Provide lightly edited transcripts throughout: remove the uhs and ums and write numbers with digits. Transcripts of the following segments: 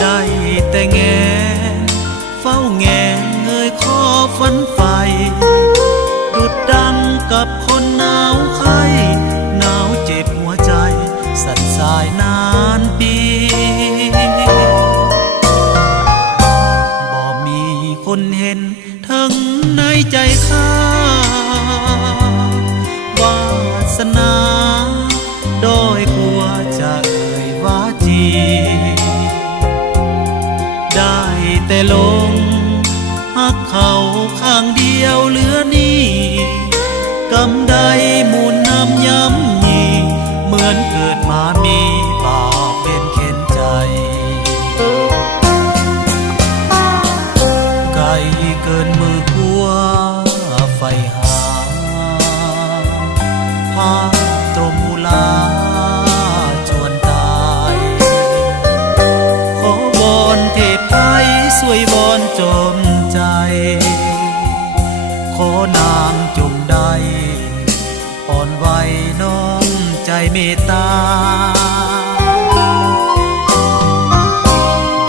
ได้แต่แงนเฝ้าแงนเงยคอฝันไฟดุดดังกับคนหนาวไข้หนาวเจ็บหัวใจสั่นสายนานปีบ่มีคนเห็นทั้งในใจข้าวาสนาโดยกลัวจะเอ่ยว่าจีได้แต่ลงหักเขาข้างเดียวเหลือนี่กำใดมูลน้ำย้ำยีเหมือนเกิดมามีบาปเป็นเข็นใจไกลเกินมือขัวไฟหาพาตรมมูลาชวนตายขอบอนเทพไทยสวยบอนจมใจขอนางจงได้อ่อนไหวน้อมใจเมตตา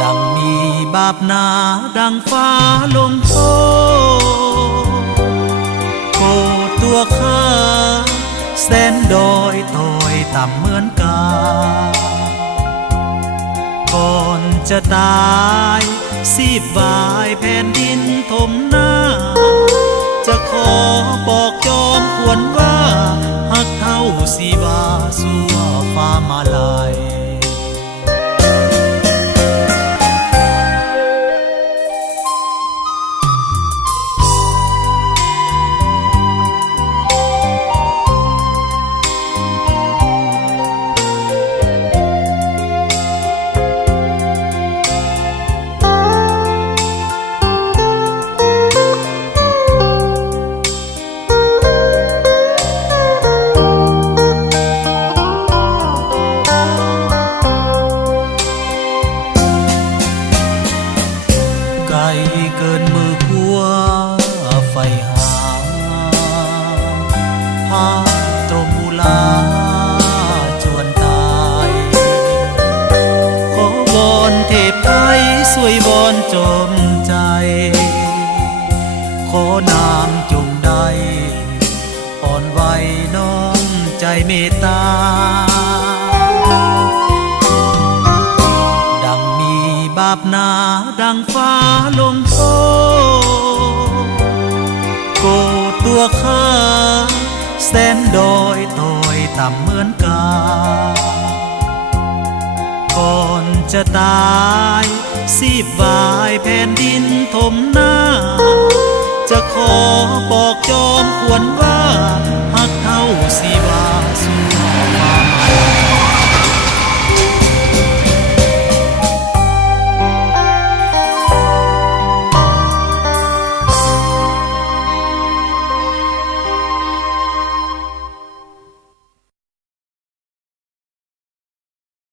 ดังมีบาปหนาดังฟ้าลงโทโกรธตัวข้าแสนดอยตอยต่ำเหมือนกาก่อนจะตายสีบวายแผ่นดินถมหน้าจะขอบอกจอมควรว่าหักเท่าสีวาสัวฟ้ามาลายเกินมือขัวไฟหาพาตรมมูลาชวนตายขอบอนเทพไทยสวยบอนจมใจขอนางจงได้อ่อนไหวน้อมใจเมตตาบาปหนาดังฟ้าลงโทโกรธตัวข้าแสนดอยตอยต่ำเหมือนกาก่อนจะตายสีบวายแผ่นดินถมหน้าจะขอบอกจอมควรว่า